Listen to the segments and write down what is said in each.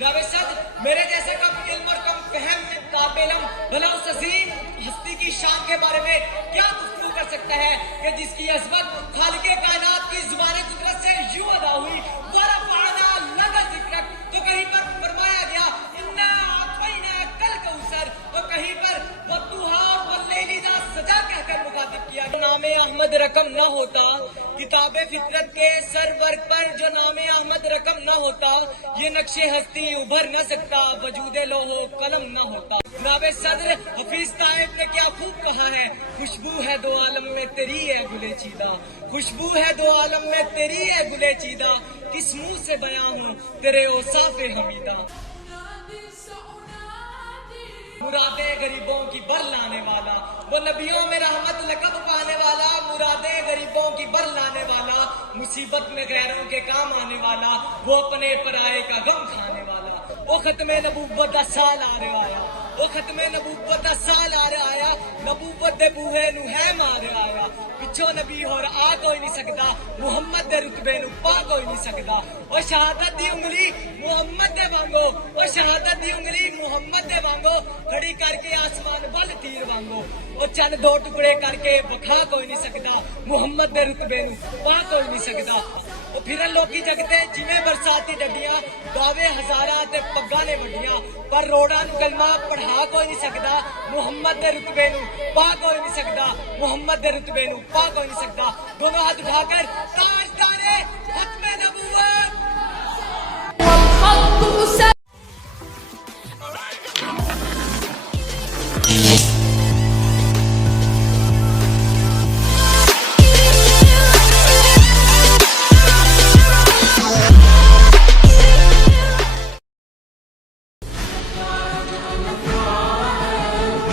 रावेसद मेरे जैसे कम इल्म और कम फहम काबिलम भला उस अजीम हस्ती की शान के बारे में क्या गुफ्तगू कर सकता है कि जिसकी अज़मत खालिके कायनात की ज़ुबान कुदरत से यूं अदा हुई वरफ़अना लका ज़िक्रक, तो कहीं पर फरमाया गया इन्ना अतैना कल कौसर, तो कहीं पर वद्दुहा और वल्लैलि इज़ा सजा कहकर मुखातिब किया। जो नाम अहमद रकम न होता, किताबे फितरत के सरवर्ग पर जो नाम अहमद रकम न होता, ये नक्शे हस्ती उभर न सकता, वजूदे लोहो कलम न होता। जनाबे सदर हफीज ताइब ने क्या खूब कहा है, खुशबू है दो आलम में तेरी है गुले चीदा, खुशबू है दो आलम में तेरी है गुले चीदा, किस मुंह से बयां हूँ तेरे औसाफ़े हमीदा। मुरादे गरीबों की बर लाने वाला, वो नबियों में रहमत लकब पाने वाला, मुरादे गरीबों की बर लाने वाला, मुसीबत में गैरों के काम आने वाला, वो अपने पराये का गम खाने वाला। ओ खत्मे नबूवत दा साल आ रहा आया, ओ खत्मे नबूवत दा साल आ रहा आया, नबूवत दे बूहे नू है मारे आया, पिछो नबी होर आ कोई नहीं सकदा, मुहम्मद दे रुतबे नू पा कोई नहीं सकदा। ओ शहादत दी उंगली मुहम्मद दे वांगो, ओ शहादत दी उंगली मुहम्मद दे वांगो, खड़ी करके आसमान वल तीर वांगो, ओ चंद दो टुकड़े करके वखा कोई नहीं सकदा, मुहम्मद दे रुतबे नू पा कोई नहीं सकदा। ओ फिरन लोकी जगते जिवें बरसाती डडियां, दावे हजारां ते पग्गां ने वड्डियां, पर रोड़ा नू कलमा पढ़ा कोई नहीं सकदा, मुहम्मद दे रुतबे नू पा कोई नहीं सकदा, मुहम्मद दे रुतबे नू पा कोई नहीं सकदा। दोनों हाथ उठाकर ताजदारे खत्मे नबूवत।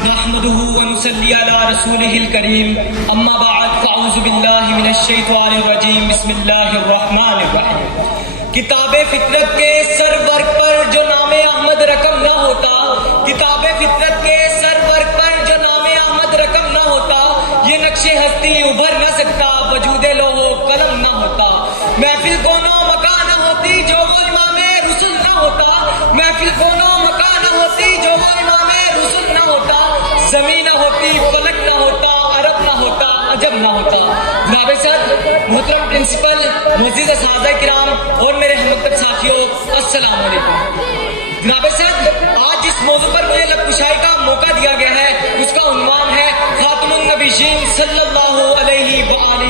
नहमदुहु व नुसल्ली अला रसूलिहिल करीम, अम्मा बअद, फ़अऊज़ु बिल्लाहि मिनश शैतानिर रजीम, बिस्मिल्लाहिर रहमानिर रहीम। किताबे फितरत के सरवर्ग पर जो नाम अहमद रकम न होता, किताबे फितरत के सरवर्ग पर जो नाम अहमद रकम न होता, ये नक्शे हस्ती उभर न सकता, वजूदे लोहो कलम न होता। महफिल कोनो मकान न होती जो वो इमाम रुसुल न होता, महफिल कोनो मकान न होती जो वो इमाम रुसुल न होता, जमीन न होती, फलक न होता, अरब न होता, अजब न होता। जनाबे सर, मोहतरम प्रिंसिपल, मुअज़्ज़िज़ असहाबे किराम और मेरे हमदर्द साथियों, अस्सलाम वालेकुम। जनाबे सर, आज जिस मौजू पर मुझे लबकुशाई का मौका दिया गया है, उसका उन्वान है खातमुन नबीयीन सल्लल्लाहु अलैहि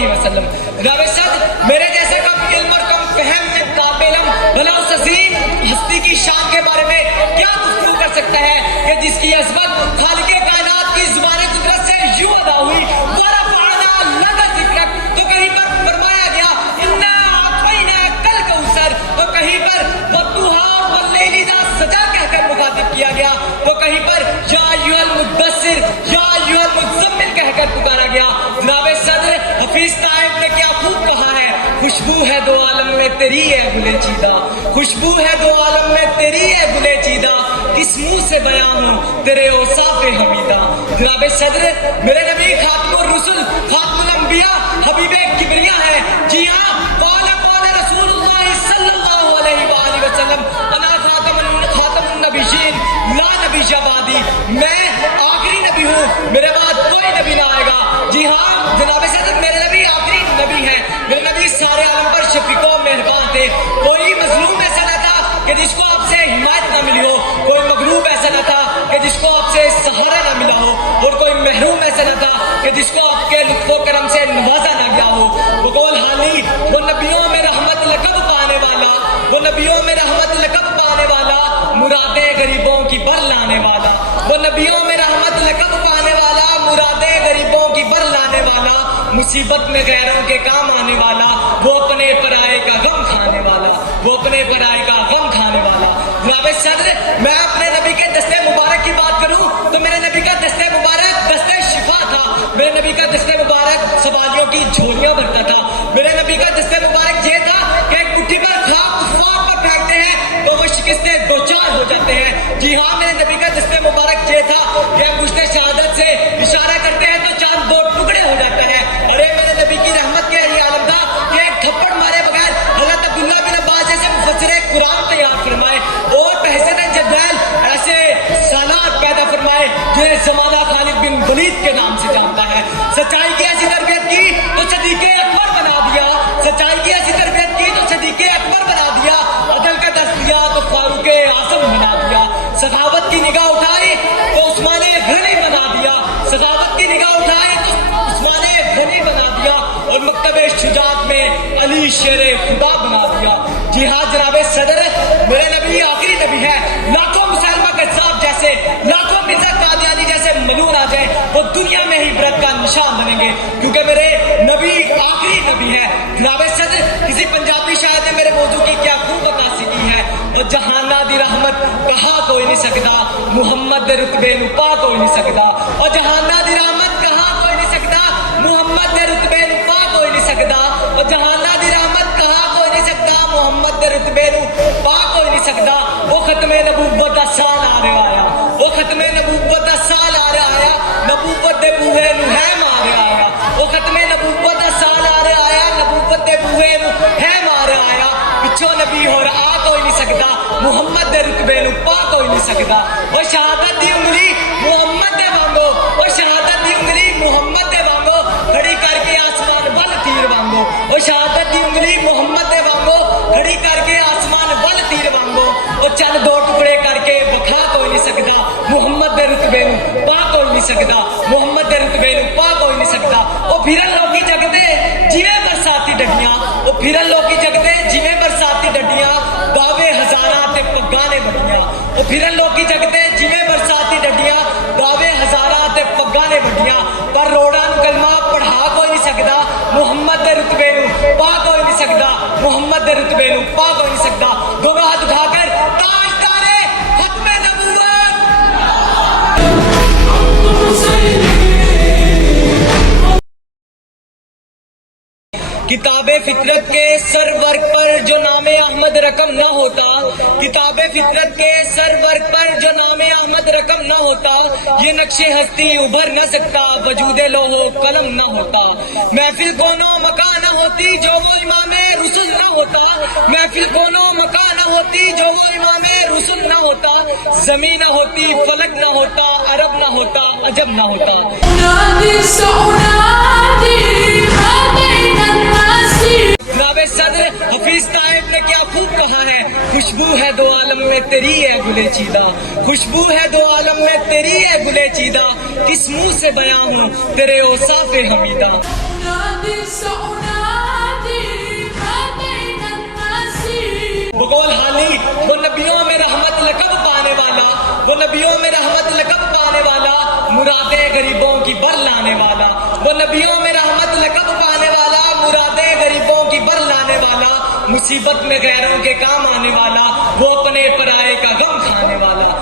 वसल्लम। जनाबे सर, मेरे जैसे कम इल्म और कम फहम काबिलम भला उस अजीम हस्ती की शान के बारे में क्या गुफ्तगू कर सकता है कि जिसकी अज़मत खालिके कायनात की ज़ुबान कुदरत से यूं अदा हुई वरफ़अना लका ज़िक्रक, तो कहीं पर फरमाया गया इन्ना अतैना कल कौसर, तो कहीं पर वद्दुहा और वल्लैलि इज़ा सजा कहकर मुखातिब किया गया, तो कहीं पर या अय्युहल मुद्दस्सिर या अय्युहल मुज़म्मिल कहकर पुकारा गया। जनाबे सदर हफीज ताइब ने क्या खूब कहा है, खुशबू है दो आलम में तेरी है गुले चीदा, खुशबू है दो आलम में तेरी है गुले चीदा, किस मुंह से बयां हूँ तेरे औसाफ़े हमीदा। जनाबे सदर मेरे नबी खातमुर रुसुल खातमुल अंबिया हबीबे किबरिया है। जी हाँ, क़ाल रसूलुल्लाह सल्लल्लाहु अलैहि वसल्लम अना खातमुन नबिय्यीन ला नबिय्य बादी, मैं आखिरी नबी हूँ, मेरे बाद कोई नबी ना आएगा। जी हाँ जनाबे सदर, मेरे नबी आखिरी नबी है, मेरे नबी सारे आलम पर शफीक़ो मेहरबान थे। कोई मजलूम ऐसा न था कि जिसको आपसे हिमायत न मिली हो, कोई मगरूब ऐसा न था कि जिसको आपसे सहारा न मिला हो, और कोई महरूम ऐसा न था कि जिसको आपके लुत्फ़ो करम से नवाजा न गया हो। बकौल हाली वो नबियों में रहमत लकब पाने वाला, वो नबियों में रहमत लकब पाने वाला, मुरादे गरीबों की बर लाने वाला, वो नबियों में रहमत लकब पाने वाला, मुरादे गरीबों की बर लाने वाला, मुसीबत में गैरों के काम आने वाला, वो अपने पराये का गम खाने वाला, वो अपने पराये का गम खाने वाला। जनाबे सदर, मैं अपने नबी के दस्ते मुबारक की बात करूं तो मेरे नबी का दस्ते मुबारक दस्ते शिफा था, मेरे नबी का दस्ते मुबारक सवालियों की झोलियां भरता था, मेरे नबी का दस्ते मुबारक ये था कि एक मुट्ठी पर खाक कुफ्फार पर फेंकते हैं तो वो शिकस्ते दो चार हो जाते हैं। जी हाँ, मेरे नबी का दस्ते मुबारक ये था कि हम गुश्ते शहादत से इशारा करते हैं तो चांद दो टुकड़े हो जाता है। अरे मेरे नबी की रहमत के ये आलम था कि एक थप्पड़ मारे बगैर हज़रत अब्दुल्लाह बिन अब्बास जैसे मुफस्सिर कुरान तैयार फरमाए, और जिन्हें जमाना खालिद बिन वलीद के नाम से जानता है। सच्चाई की ऐसी तरबियत की तो सदीके अकबर बना दिया, सच्चाई की ऐसी तरबियत की तो सदीके अकबर बना दिया, अदल का दर्स दिया तो फारूक आजम बना दिया, सखावत की निगाह उठाई तो उस्माने गनी बना दिया, सखावत की निगाह उठाई तो उस्माने गनी बना दिया, और मकतबे शुजात में अली शेरे खुदा बना दिया। जी हाँ जनाबे सदर, मेरे नबी आखिरी नबी है। लाखों मुसलमान कज्जाब जैसे, लाखों मिर्जा कादियानी जैसे मलून आ जाए वो दुनिया में ही इबरत का निशान बनेंगे, क्योंकि मेरे नबी आखिरी नबी है। जनाबे सदर, किसी पंजाबी शायर ने मेरे मौजू की क्या खूब अक्कासी की है, और जहाना दी रहमत कहा कोई नहीं सकता, मुहम्मद दे रुतबे नू पा कोई नहीं सकता, और जहाना दी रहमत कहा कोई नहीं सकता, मुहम्मद दे रुतबे नू पा कोई नहीं सकता, और जहाना दी रहमत कहा कोई नहीं सकता, मुहम्मद दे रुतबे नू पा कोई नहीं सकता। वो खत्मे नबूवत दा साल आ रहा आया, वो खत्मे नबूवत दा साल आ रहा आया, नबूवत दे बूहे नू है मार आया, वो खत्मे नबूवत दा साल आ रहा आया, नबूवत दे बूहे नू है मार आया। पिछो नबी होर आ कोई नहीं सकता, मुहम्मद दे रुतबे नू पा कोई नहीं सकता। वो शहादत दी उंगली मुहम्मद दे वांगो, वो शहादत दी उंगली मुहम्मद दे वांगो, खड़ी करके आसमान वल तीर वांगो, वो शहादत दी उंगली मुहम्मद दे वांगो, खड़ी करके आसमान वल तीर वांगो, वो चंद दो टुकड़े करके बखा कोई नहीं सकता, मुहम्मद दे रुतबे नू पा कोई नहीं सकता, मुहम्मद दे रुतबे नू पा कोई नहीं सकता। वो फिरन लोकी जगदे जिवें बरसाती डडियां, वो फिरन लोकी जगदे जिवें बरसाती डडियां, दावे हजारां ते पग्गां ने वड्डियां, वो फिरन लोकी जगदे जिवें बरसाती डडियां, दावे हजारां ते पग्गां ने वड्डियां, पर रोड़ां नू कलमा पढ़ा कोई नहीं सकदा, मुहम्मद दे रुतबे नू पा कोई नहीं सकदा, मुहम्मद दे रुतबे नू पा कोई नहीं सकदा। दोनों हाथ उठाकर ताजदारे खत्मे नबूवत। किताबे फितरत के सर वर्ग पर जो नामे अहमद रकम न होता, किताबे फितरत के सर वर्ग पर जो नामे अहमद रकम न होता, ये नक्शे हस्ती उभर न सकता, वजूदे लोहो कलम न होता। महफिल कोनो मकान न होती जो वो इमामे रुसुल न होता, महफिल कोनो मकान न होती जो वो इमामे रुसुल न होता, जमीन न होती फलक न होता, अरब न होता अजब न होता। जनाबे सदर हफीज ताइब ने क्या खूब कहा है, खुशबू है दो आलम में तेरी है गुले चीदा, खुशबू है दो आलम में तेरी है गुले चीदा, किस मुंह से बयां हूँ तेरे औसाफे हमीदा। बगौल हाली वो नबियों में रहमत लकब पाने वाला, वो नबियों में रहमत लकब पाने वाला, मुरादे गरीबों की बर लाने वाला, वो नबियों में रहमत लकब पाने वाला, मुरादे गरीबों की बर लाने वाला, मुसीबत में गैरों के काम आने वाला, वो अपने पराये का गम खाने वाला।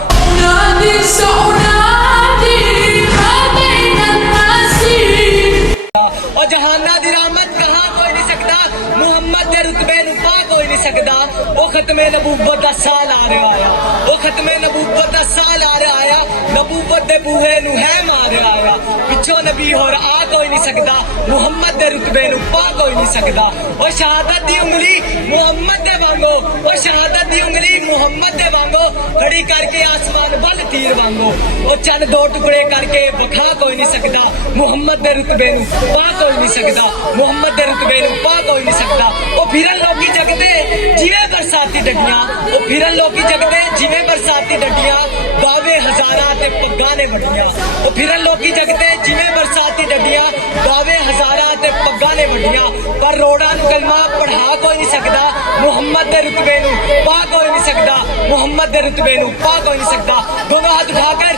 और जहाना दी रहमत कहा कोई नहीं सकता, मुहम्मद दे रुतबे नू पा कोई नहीं सकता। वो खत्मे नबूवत दा साल आ रहा आया, वो खत्मे नबूवत दा साल आ रहा आया, नबूवत दे बूहे नू है मार आया। पिछो नबी होर आ कोई नहीं सकता, मुहम्मद दे रुतबे नू पा कोई नहीं सकता। और शहादत दी उंगली मुहम्मद दे वांगो, और शहादत दी उंगली मुहम्मद दे वांगो, खड़ी करके आसमान वल तीर वांगो, और चंद दो टुकड़े करके बखा कोई नहीं सकता, मुहम्मद दे रुतबे नू पा कोई नहीं सकता, मुहम्मद दे रुतबे नू पा कोई नहीं सकता। वो फिरन लोकी जगदे जिवें बरसाती डडियां, वो फिरन लोकी जगदे जिवें बरसाती डडियां, दावे हजारां ते पग्गां ने वड्डियां, वो फिरन लोकी जगदे जिवें बरसाती डडियां, दावे हजारां ते पग्गां ने वड्डियां, पर रोड़ां नू कलमा पढ़ा कोई नहीं सकदा, मुहम्मद दे रुतबे नू पा कोई नहीं सकदा, मुहम्मद दे रुतबे नू पा कोई नहीं सकदा। दोनों हाथ उठाकर